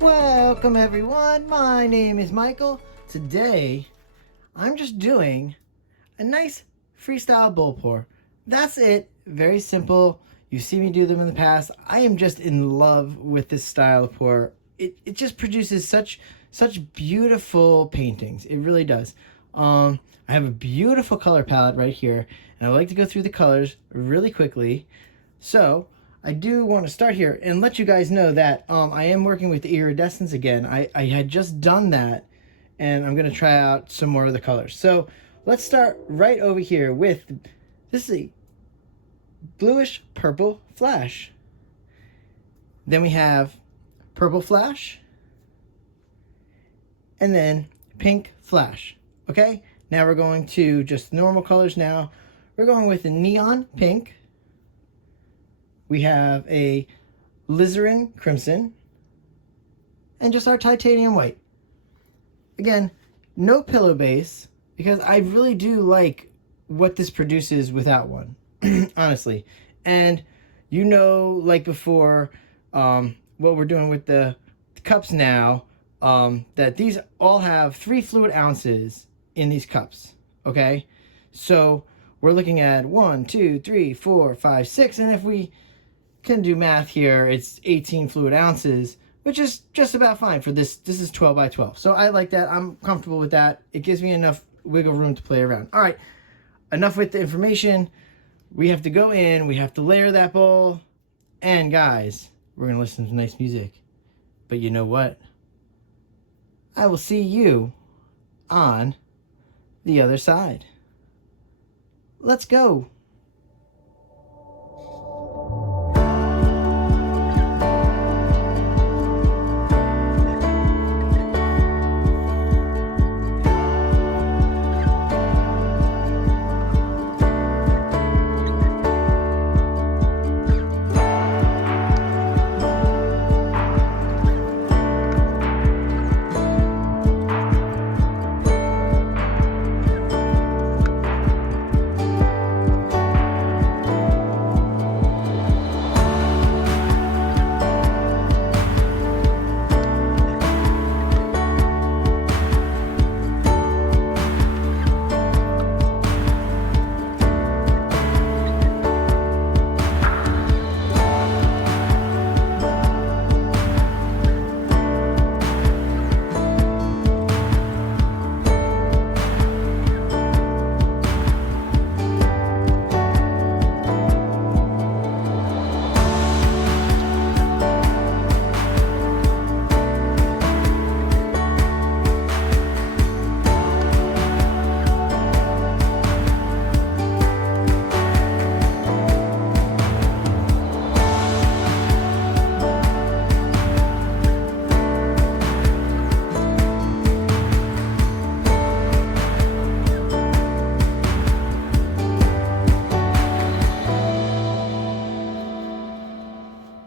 Welcome everyone, my name is Michael. Today, I'm just doing a nice freestyle bowl pour. That's it, very simple. You've seen me do them in the past. I am just in love with this style of pour. It just produces such beautiful paintings, it really does. I have a beautiful color palette right here, and I like to go through the colors really quickly. So, I do want to start here and let you guys know that I am working with the iridescence again. I had just done that, and I'm going to try out some more of the colors. So let's start right over here with, this is a bluish purple flash. Then we have purple flash, and then pink flash. Okay, now we're going to just normal colors now. We're going with the neon pink. We have a alizarine crimson, and just our titanium white. Again, no pillow base, because I really do like what this produces without one, honestly. And you know, like before, what we're doing with the cups now, that these all have 3 fluid ounces in these cups, okay? So we're looking at 1, 2, 3, 4, 5, 6, and if we can do math here, it's 18 fluid ounces, which is just about fine for this. This is 12 by 12. So I like that. I'm comfortable with that. It gives me enough wiggle room to play around. All right, enough with the information. We have to go in, we have to layer that bowl, and guys, we're gonna listen to nice music. But you know what? I will see you on the other side. Let's go.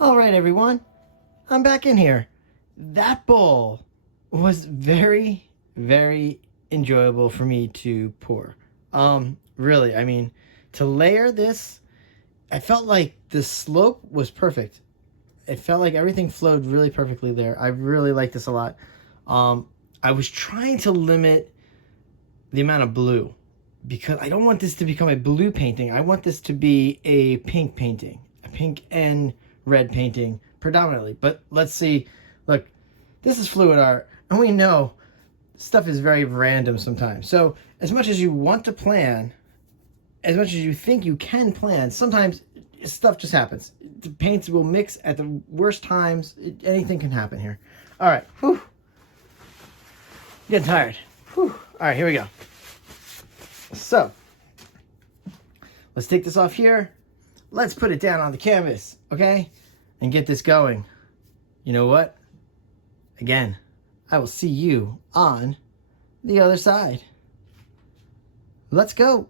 All right, everyone, I'm back in here. That bowl was very, very enjoyable for me to pour. Really, I mean, to layer this, I felt like the slope was perfect. It felt like everything flowed really perfectly there. I really like this a lot. I was trying to limit the amount of blue, because I don't want this to become a blue painting. I want this to be a pink painting, a pink and red painting predominantly. But let's see. Look, this is fluid art, and we know stuff is very random sometimes. So as much as you want to plan, as much as you think you can plan, sometimes stuff just happens. The paints will mix at the worst times. Anything can happen here. All right, whew. Getting tired. Whew. All right, here we go. So let's take this off here. Let's put it down on the canvas, okay? And get this going. You know what? Again, I will see you on the other side. Let's go.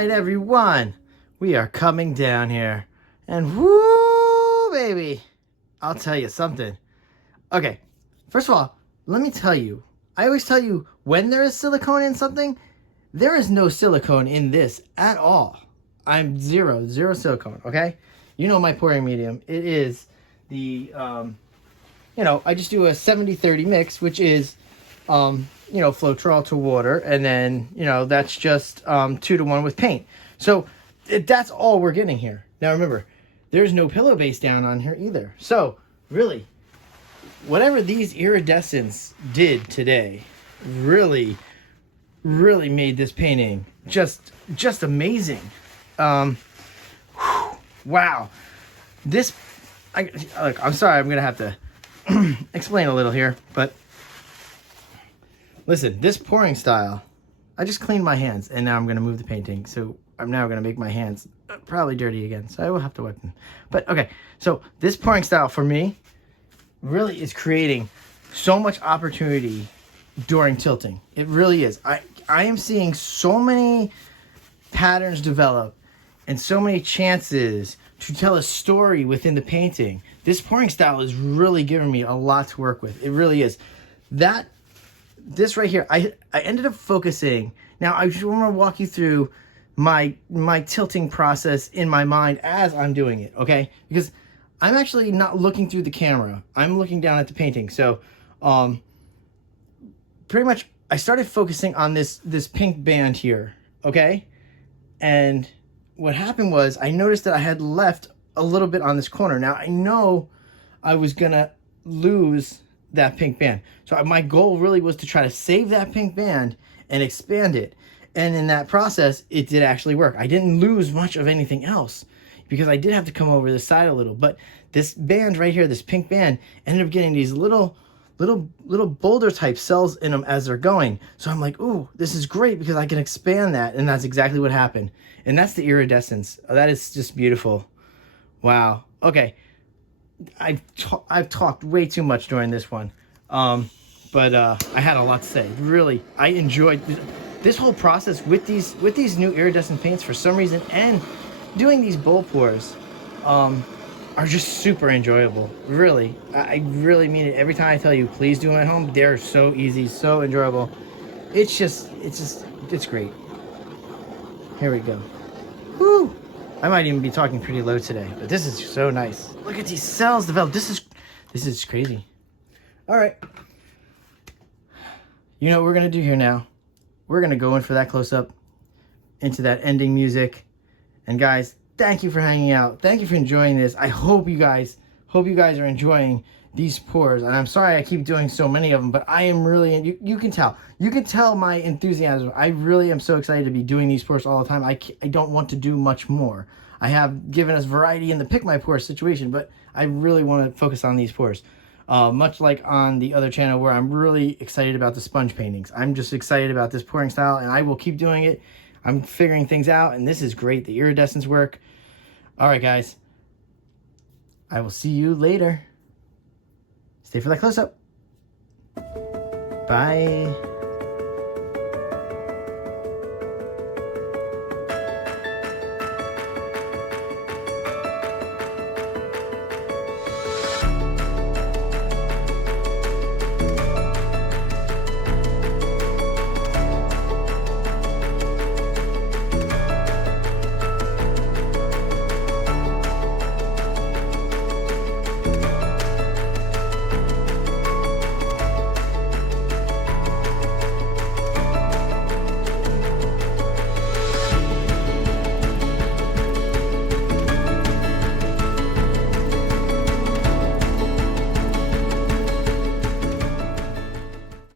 right, everyone. We are coming down here. And whoo, baby. I'll tell you something. Okay, first of all, let me tell you. I always tell you, when there is silicone in something, there is no silicone in this at all. I'm zero silicone, okay? You know my pouring medium. It is the, I just do a 70-30 mix, which is, Floetrol to water, and then, that's just 2-to-1 with paint. So that's all we're getting here. Now remember, there's no pillow base down on here either. So really, whatever these iridescents did today really made this painting just amazing. Wow. I'm sorry, I'm gonna have to explain a little here, but listen, this pouring style, I just cleaned my hands and now I'm gonna move the painting, so I'm now gonna make my hands probably dirty again, so I will have to wipe them. But okay, so this pouring style for me really is creating so much opportunity during tilting. It really is. I am seeing so many patterns develop and so many chances to tell a story within the painting. This pouring style is really giving me a lot to work with. It really is. This right here, I ended up focusing. Now I just want to walk you through my tilting process in my mind as I'm doing it, okay? Because I'm actually not looking through the camera. I'm looking down at the painting. So pretty much I started focusing on this pink band here, okay? And what happened was I noticed that I had left a little bit on this corner. Now I know I was gonna lose that pink band. So my goal really was to try to save that pink band and expand it. And in that process, it did actually work. I didn't lose much of anything else because I did have to come over the side a little. But this band right here, this pink band, ended up getting these little boulder type cells in them as they're going. So I'm like, ooh, this is great because I can expand that. And that's exactly what happened. And that's the iridescence. That is just beautiful. Wow. Okay. I've talked way too much during this one. But I had a lot to say. Really, I enjoyed this whole process with these new iridescent paints for some reason, and doing these bowl pours are just super enjoyable. Really, I really mean it. Every time I tell you, please do them at home. They're so easy, so enjoyable. It's great. Here we go. Woo! I might even be talking pretty low today, but this is so nice. Look at these cells develop. This is crazy. All right. You know what we're gonna do here now? We're gonna go in for that close-up into that ending music. And guys, thank you for hanging out. Thank you for enjoying this. I hope you guys are enjoying these pours. And I'm sorry I keep doing so many of them, but I am really, you can tell. You can tell my enthusiasm. I really am so excited to be doing these pours all the time. I don't want to do much more. I have given us variety in the pick my pour situation, but I really want to focus on these pours. Much like on the other channel where I'm really excited about the sponge paintings. I'm just excited about this pouring style, and I will keep doing it. I'm figuring things out, and this is great. The iridescence work. All right, guys. I will see you later. Stay for that close-up. Bye.